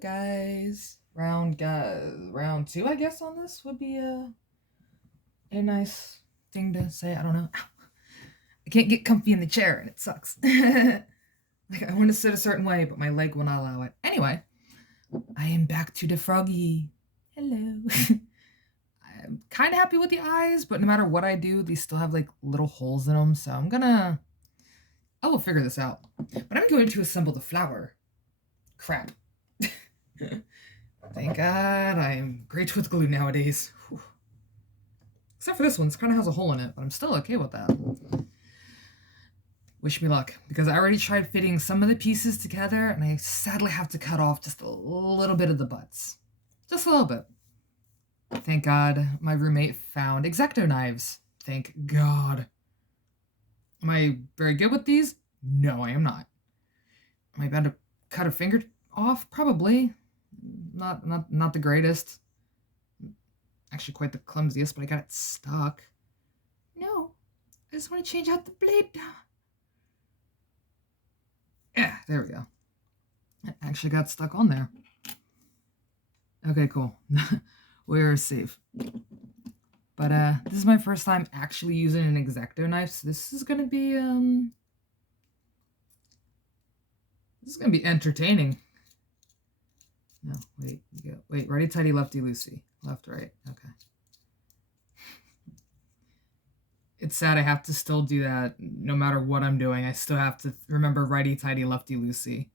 Hello, guys. Round two, I guess, on this would be a nice thing to say. I don't know. Ow. I can't get comfy in the chair, and it sucks. Like I want to sit a certain way, but my leg will not allow it. Anyway, I am back to the froggy. Hello. I'm kind of happy with the eyes, but no matter what I do, these still have like little holes in them. So I will figure this out. But I'm going to assemble the flower. Crap. Thank God I'm great with glue nowadays. Whew. Except for this one, it kind of has a hole in it, but I'm still okay with that. Wish me luck, because I already tried fitting some of the pieces together, and I sadly have to cut off just a little bit of the butts. Just a little bit. Thank God my roommate found X-Acto knives. Thank God. Am I very good with these? No, I am not. Am I about to cut a finger off? Probably. Not the greatest. Actually quite the clumsiest, but I got it stuck. No, I just want to change out the blade. Yeah, there we go. It actually got stuck on there. Okay, cool. We're safe. But this is my first time actually using an X-Acto knife, so this is gonna be entertaining. No, wait, you go. Wait, righty tighty, lefty loosey. Left, right. Okay. It's sad I have to still do that no matter what I'm doing. I still have to remember righty tighty, lefty loosey.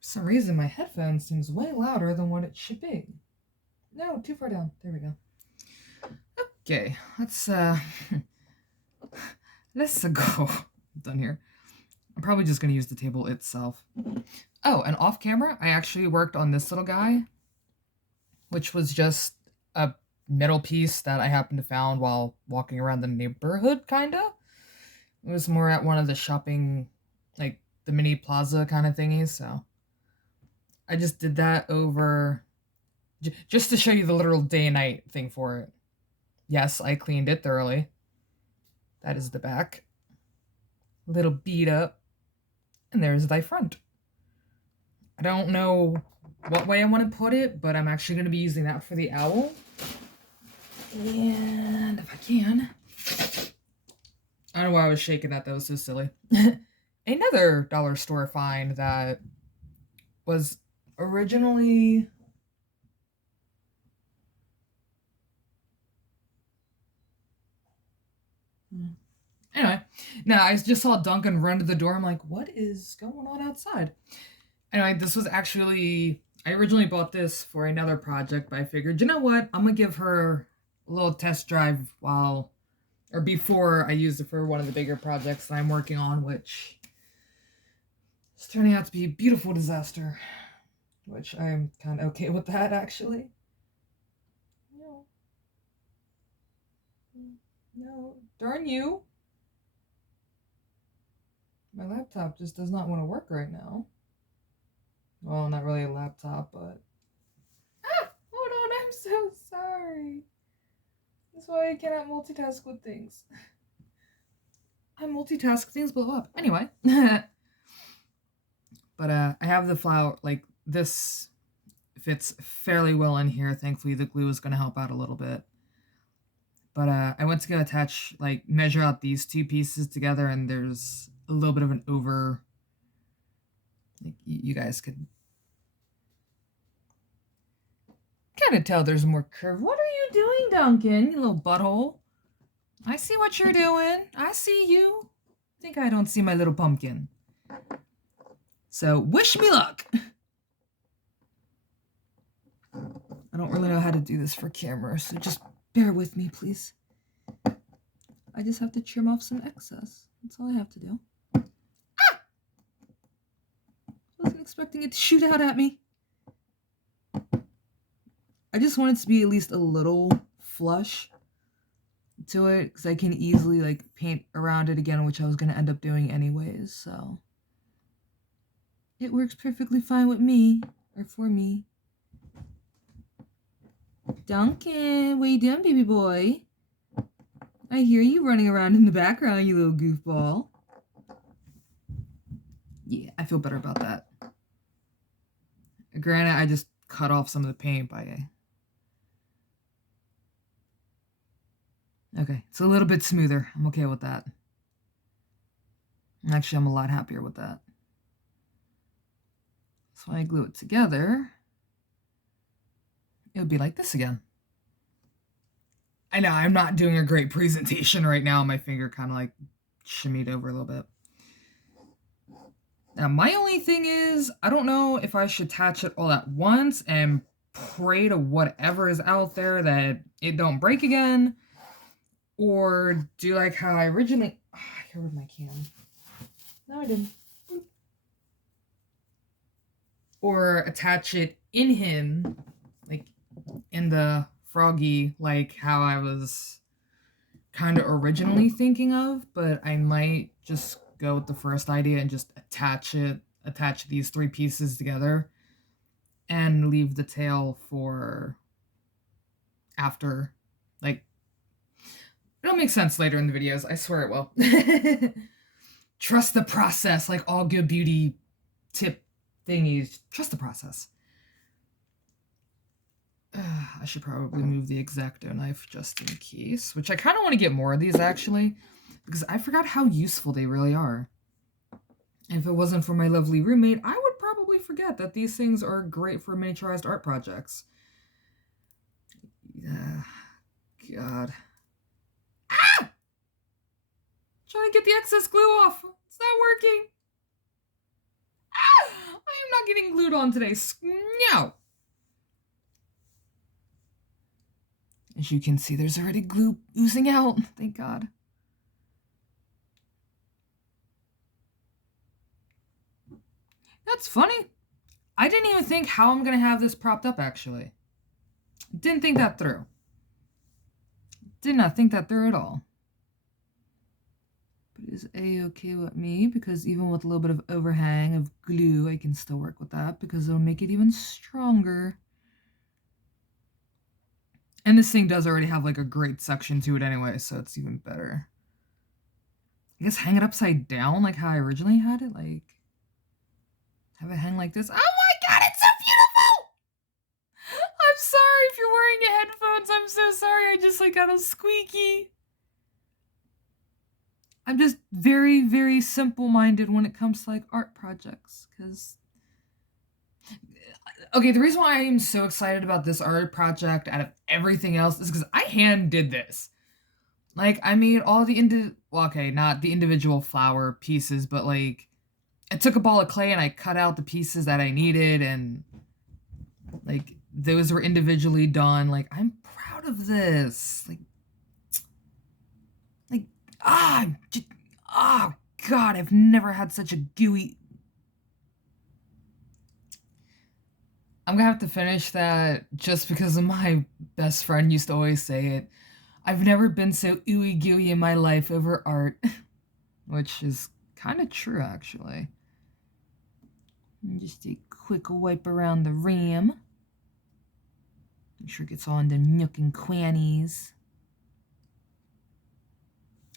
For some reason, my headphone seems way louder than what it should be. No, too far down. There we go. Okay, let's go. I'm done here. I'm probably just gonna use the table itself. Oh, and off camera, I actually worked on this little guy, which was just a metal piece that I happened to found while walking around the neighborhood, kinda. It was more at one of the shopping, like the mini plaza kind of thingies, so I just did that over just to show you the literal day and night thing for it. Yes, I cleaned it thoroughly. That is the back. A little beat up. And there's thy front. I don't know what way I want to put it, but I'm actually going to be using that for the owl. And if I can... I don't know why I was shaking that. That was so silly. Another dollar store find that was originally... Anyway, now I just saw Duncan run to the door. I'm like, what is going on outside? Anyway, this was actually... I originally bought this for another project, but I figured, you know what? I'm going to give her a little test drive before I use it for one of the bigger projects that I'm working on, which is turning out to be a beautiful disaster. Which I'm kind of okay with that, actually. No. No. Darn you. My laptop just does not want to work right now. Well, not really a laptop, but... Ah! Hold on, I'm so sorry. That's why I cannot multitask with things. I multitask, things blow up. Anyway. But I have the flower, like, this fits fairly well in here. Thankfully, the glue is going to help out a little bit. But I went to go attach, like, measure out these two pieces together, and there's a little bit of an over... Like, you guys could kind of tell there's more curve. What are you doing, Duncan, you little butthole? I see what you're doing. I see you. Think I don't see my little pumpkin. So, wish me luck. I don't really know how to do this for camera, so just bear with me, please. I just have to trim off some excess. That's all I have to do. Ah! Wasn't expecting it to shoot out at me. I just want it to be at least a little flush to it, because I can easily, like, paint around it again, which I was going to end up doing anyways, so... It works perfectly fine with me, or for me. Duncan, what you doing, baby boy? I hear you running around in the background, you little goofball. Yeah, I feel better about that. Granted, I just cut off some of the paint by... Okay, it's a little bit smoother. I'm okay with that. Actually, I'm a lot happier with that. So when I glue it together, it would be like this again. I know, I'm not doing a great presentation right now. My finger kind of like shimmied over a little bit. Now, my only thing is, I don't know if I should attach it all at once and pray to whatever is out there that it don't break again, or do like how I originally... Oh, here with my can. No, I didn't. Or attach it in him, like in the Froggy, like how I was kind of originally thinking of, but I might just go with the first idea and just attach these three pieces together and leave the tail for after. Like, it'll make sense later in the videos. I swear it will. Trust the process, like all good beauty tip thingies. Trust the process. I should probably move the X-Acto knife just in case, which I kind of want to get more of these actually, because I forgot how useful they really are. And if it wasn't for my lovely roommate, I would probably forget that these things are great for miniaturized art projects. God. Ah! Trying to get the excess glue off. It's not working. Ah! I am not getting glued on today. No. As you can see, there's already glue oozing out. Thank God. That's funny. I didn't even think how I'm going to have this propped up, actually. Didn't think that through. Did not think that through at all. But it is a-okay with me, because even with a little bit of overhang of glue, I can still work with that, because it'll make it even stronger. And this thing does already have like a great section to it anyway, so it's even better. I guess hang it upside down like how I originally had it, like have it hang like this. Oh my God, it's so beautiful! I'm sorry if you're wearing headphones. I'm so sorry. I just like got a squeaky. I'm just very, very simple-minded when it comes to like art projects, because okay, the reason why I am so excited about this art project out of everything else is because I hand did this. Like, I made all the well, okay, not the individual flower pieces, but like, I took a ball of clay and I cut out the pieces that I needed, and like, those were individually done. Like, I'm proud of this. Oh God, I've never had such a gooey... I'm gonna have to finish that just because of my best friend used to always say it. I've never been so ooey gooey in my life over art. Which is kind of true, actually. And just a quick wipe around the rim. Make sure it gets all in the nook and crannies.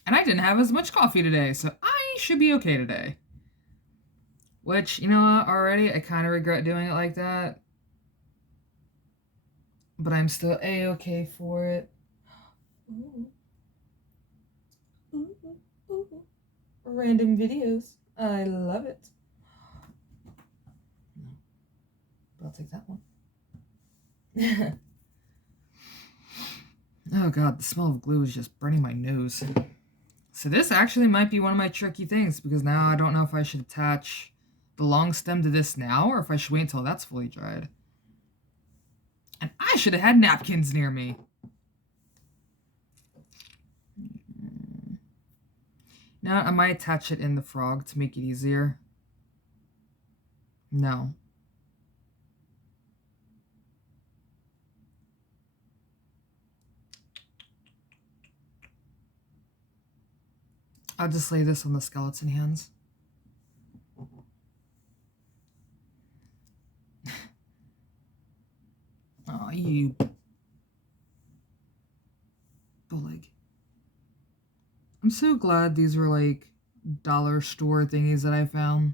And I didn't have as much coffee today, so I should be okay today. Which, you know what, already I kind of regret doing it like that. But I'm still a-okay for it. Ooh. Ooh, ooh, ooh. Random videos. I love it. No. But I'll take that one. Oh God, the smell of glue is just burning my nose. So this actually might be one of my tricky things, because now I don't know if I should attach the long stem to this now, or if I should wait until that's fully dried. And I should have had napkins near me. Now I might attach it in the frog to make it easier. No. I'll just lay this on the skeleton hands. Oh, you bullig. I'm so glad these were like dollar store thingies that I found.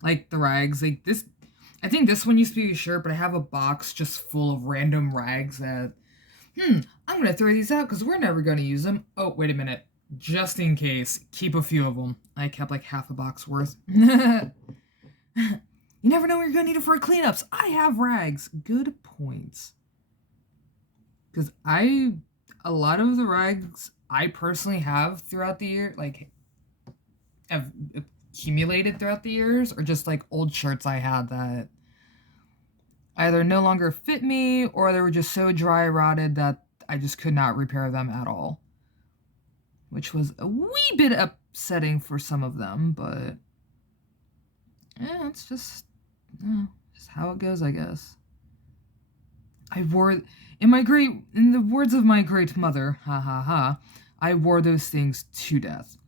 Like the rags, like this. I think this one used to be a shirt, but I have a box just full of random rags that, I'm going to throw these out because we're never going to use them. Oh, wait a minute. Just in case, keep a few of them. I kept like half a box worth. You never know when you're going to need it for cleanups. I have rags. Good points. Because a lot of the rags I personally have throughout the year, like, have accumulated throughout the years, or just like old shirts I had that either no longer fit me or they were just so dry rotted that I just could not repair them at all. Which was a wee bit upsetting for some of them, but yeah, it's just how it goes, I guess. I wore in the words of my great mother, ha ha ha, I wore those things to death.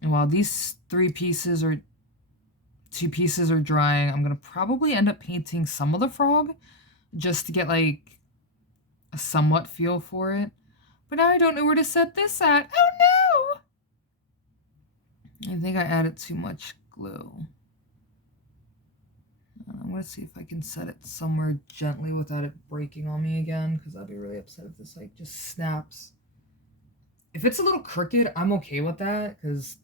And while these two pieces are drying, I'm gonna probably end up painting some of the frog just to get like a somewhat feel for it. But now I don't know where to set this at. Oh no! I think I added too much glue. I'm gonna see if I can set it somewhere gently without it breaking on me again, because I'd be really upset if this like just snaps. If it's a little crooked, I'm okay with that, because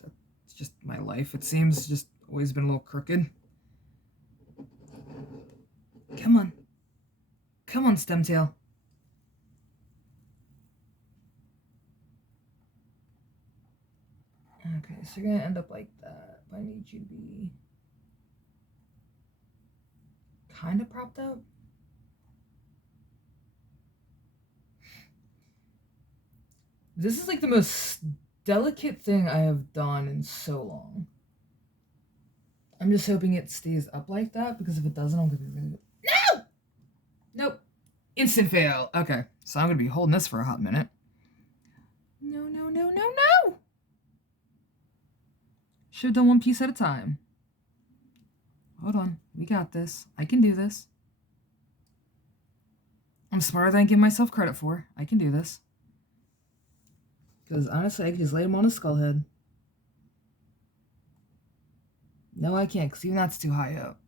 that's just my life. It seems just always been a little crooked. Come on. Come on, Stemtail. Okay, so you're gonna end up like that. But I need you to be kind of propped up. This is like the most delicate thing I have done in so long. I'm just hoping it stays up like that, because if it doesn't, I'm gonna be really... No! Nope. Instant fail. Okay, so I'm gonna be holding this for a hot minute. No, no, no, no, no! Should have done one piece at a time. Hold on. We got this. I can do this. I'm smarter than I give myself credit for. I can do this. Because honestly, I can just lay him on his skull head. No, I can't, because even that's too high up.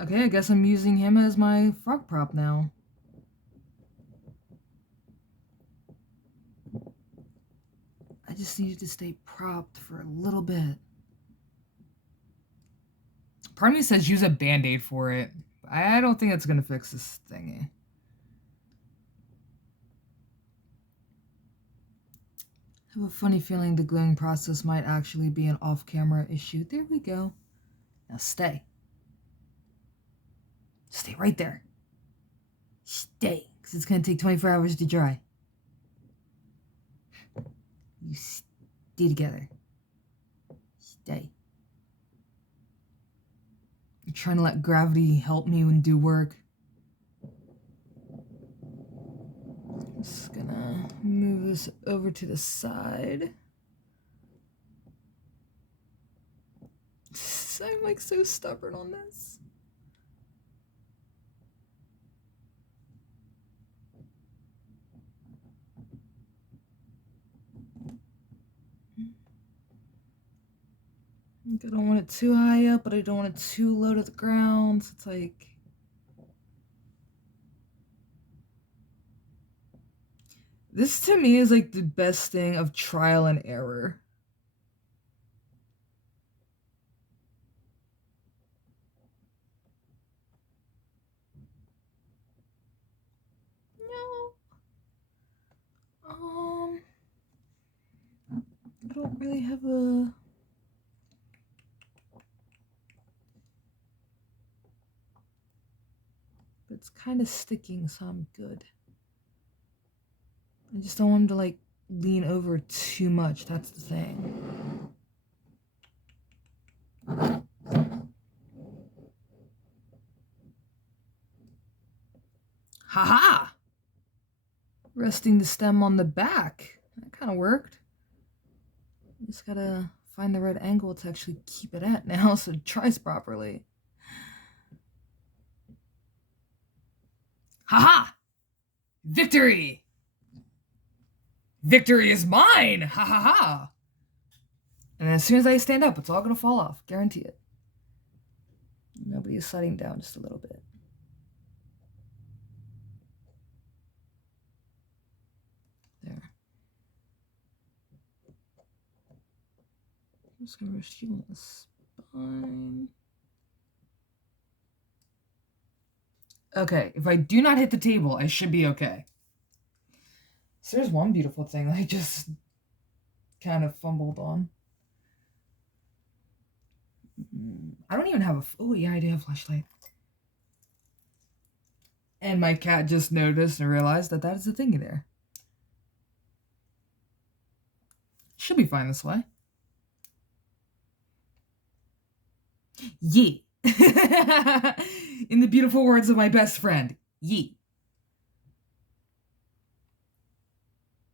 Okay, I guess I'm using him as my frog prop now. I just needed to stay propped for a little bit. Part of me says use a band-aid for it. I don't think it's going to fix this thingy. I have a funny feeling the gluing process might actually be an off-camera issue. There we go. Now stay. Stay right there. Stay, because it's going to take 24 hours to dry. You stay together. Stay. I'm trying to let gravity help me and do work. I'm just gonna move this over to the side. I'm like so stubborn on this. I don't want it too high up, but I don't want it too low to the ground. So it's like... This to me is like the best thing of trial and error. No. I don't really have a... It's kind of sticking, so I'm good. I just don't want him to like lean over too much. That's the thing. Haha! Resting the stem on the back. That kind of worked. Just gotta find the right angle to actually keep it at now so it dries properly. Haha! Victory! Victory is mine! Ha ha ha! And as soon as I stand up, it's all gonna fall off. Guarantee it. Nobody is sliding down just a little bit. There. I'm just gonna rush you on the spine. Okay, if I do not hit the table, I should be okay. So there's one beautiful thing that I just kind of fumbled on. I don't even have a... Oh, yeah, I do have a flashlight. And my cat just noticed and realized that that is the thingy there. Should be fine this way. Yee. In the beautiful words of my best friend, yee.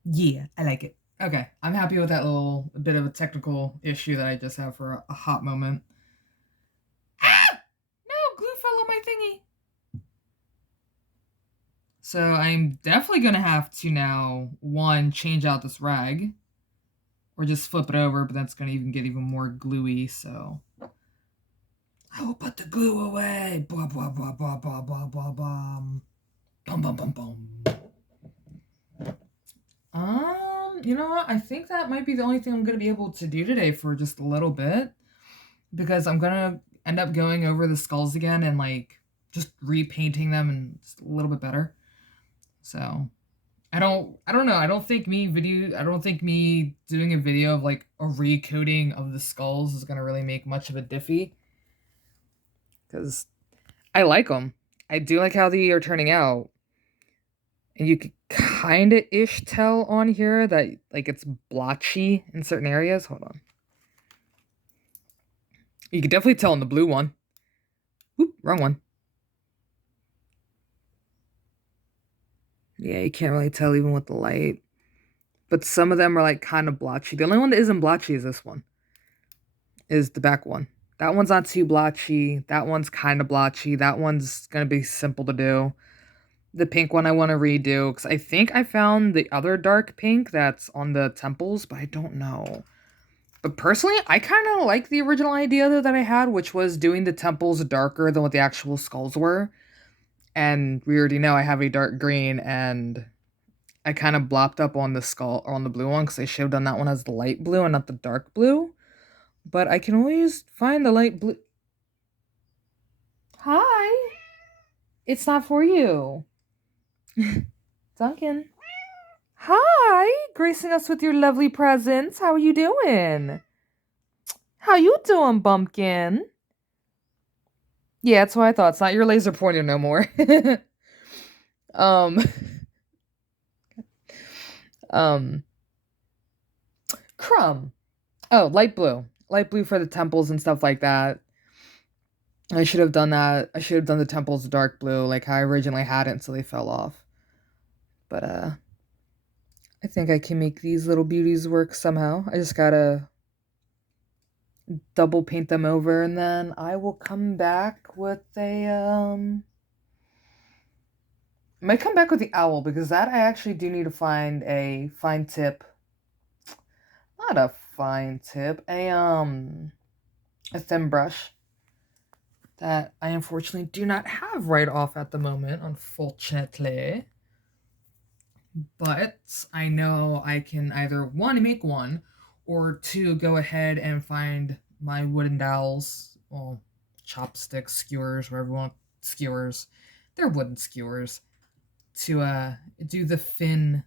Yeah, I like it. Okay, I'm happy with that little bit of a technical issue that I just have for a hot moment. Ah! No, glue fell on my thingy. So I'm definitely going to have to now, one, change out this rag. Or just flip it over, but that's going to even get even more gluey, so... I will put the glue away. Blah, blah, blah, blah, blah, blah, blah, blah. Bum, bum, bum, bum. You know what? I think that might be the only thing I'm going to be able to do today for just a little bit. Because I'm going to end up going over the skulls again and, like, just repainting them and just a little bit better. So, I don't know. I don't think me doing a video of, like, a recoding of the skulls is going to really make much of a diffy. Because I like them. I do like how they are turning out. And you could kind of ish tell on here that, like, it's blotchy in certain areas. Hold on. You can definitely tell in the blue one. Oop, wrong one. Yeah, you can't really tell even with the light. But some of them are, like, kind of blotchy. The only one that isn't blotchy is this one. Is the back one. That one's not too blotchy. That one's kind of blotchy. That one's going to be simple to do. The pink one I want to redo, because I think I found the other dark pink that's on the temples, but I don't know. But personally, I kind of like the original idea that I had, which was doing the temples darker than what the actual skulls were. And we already know I have a dark green, and I kind of blopped up on the skull, or on the blue one, because I should have done that one as the light blue and not the dark blue. But I can always find the light blue. Hi! It's not for you. Duncan. Hi! Gracing us with your lovely presence. How are you doing? How you doing, Bumpkin? Yeah, that's what I thought. It's not your laser pointer no more. um... Crumb. Oh, light blue. Light blue for the temples and stuff like that. I should have done that. I should have done the temples dark blue like how I originally had it until they fell off. But, I think I can make these little beauties work somehow. I just gotta double paint them over, and then I will come back with a, I might come back with the owl, because that I actually do need to find a fine tip. Not a fine tip, a thin brush that I unfortunately do not have right off at the moment, unfortunately. But I know I can either, one, make one, or two, go ahead and find my wooden dowels, well, chopsticks, skewers, wherever you want, skewers. They're wooden skewers, to do the fin.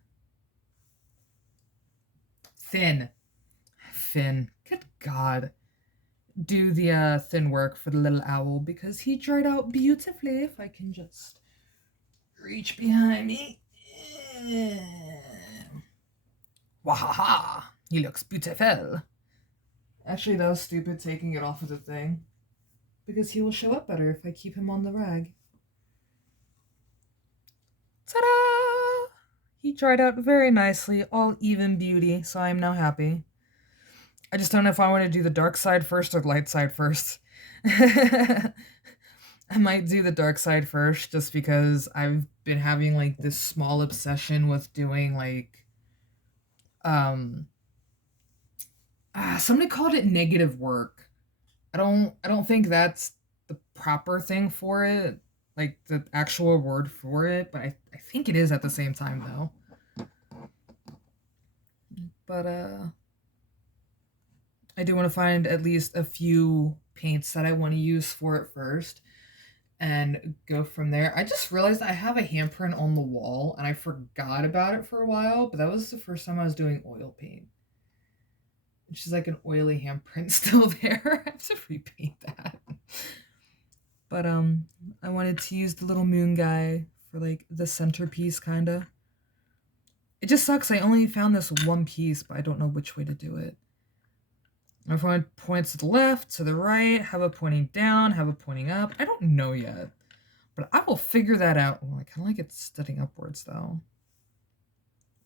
Good God. Do the thin work for the little owl, because he dried out beautifully. If I can just reach behind me. Wahaha! He looks beautiful. Actually, that was stupid taking it off of the thing, because he will show up better if I keep him on the rag. Ta-da! He dried out very nicely, all even beauty, so I am now happy. I just don't know if I want to do the dark side first or the light side first. I might do the dark side first, just because I've been having, like, this small obsession with doing, like, Um, somebody called it negative work. I don't think that's the proper thing for it, like the actual word for it, but I think it is at the same time though. But I do want to find at least a few paints that I want to use for it first and go from there. I just realized I have a handprint on the wall and I forgot about it for a while, but that was the first time I was doing oil paint. Which is like an oily handprint still there. I have to repaint that. But I wanted to use the little moon guy for like the centerpiece kinda. It just sucks I only found this one piece, but I don't know which way to do it. If I want points to the left, to the right, have it pointing down, have it pointing up. I don't know yet. But I will figure that out. Oh, I kinda like it studying upwards though.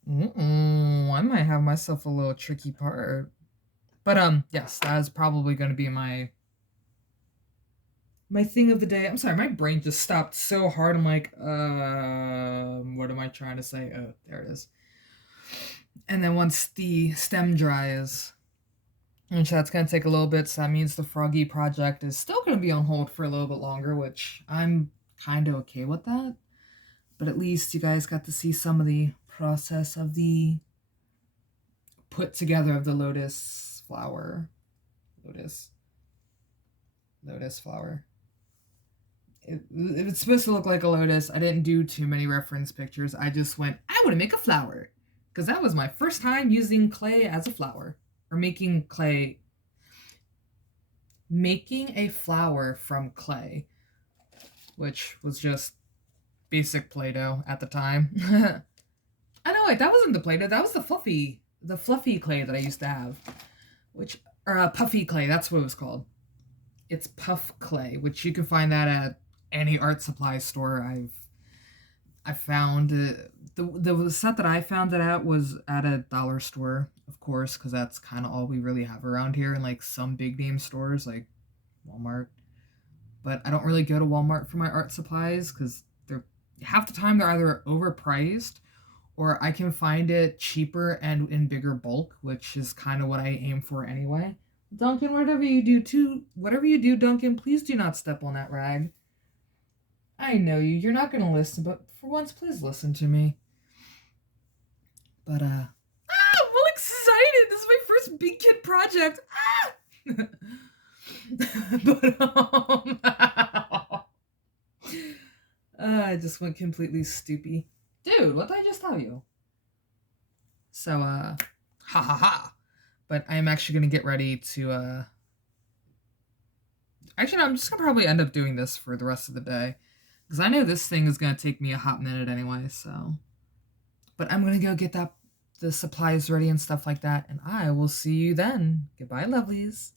I might have myself a little tricky part. But yes, that is probably gonna be my thing of the day. I'm sorry, my brain just stopped so hard. I'm like, what am I trying to say? Oh, there it is. And then once the stem dries, which that's gonna take a little bit, so that means the Froggy project is still gonna be on hold for a little bit longer, which I'm kind of okay with that. But at least you guys got to see some of the process of the put together of the lotus flower. Lotus flower. It's supposed to look like a lotus. I didn't do too many reference pictures. I just went, I want to make a flower. Because that was my first time using clay as a flower. Or making a flower from clay. Which was just basic Play-Doh at the time. I know, wait, that wasn't the Play-Doh. That was the fluffy clay that I used to have. Or puffy clay, that's what it was called. It's puff clay, which you can find that at any art supply store I found. The set that I found it at was at a dollar store, of course, because that's kind of all we really have around here, and like some big name stores like Walmart. But I don't really go to Walmart for my art supplies because they're half the time they're either overpriced or I can find it cheaper and in bigger bulk, which is kind of what I aim for anyway. Duncan, whatever you do, Duncan, please do not step on that rag. I know you. You're not going to listen, but for once, please listen to me. But, I'm all excited. This is my first big kid project. But, I just went completely stupid. Dude, what did I just tell you? So, ha ha ha. But I am actually going to get ready to, Actually, no, I'm just going to probably end up doing this for the rest of the day. Because I know this thing is going to take me a hot minute anyway, so. But I'm going to go get the supplies ready and stuff like that, and I will see you then. Goodbye, lovelies.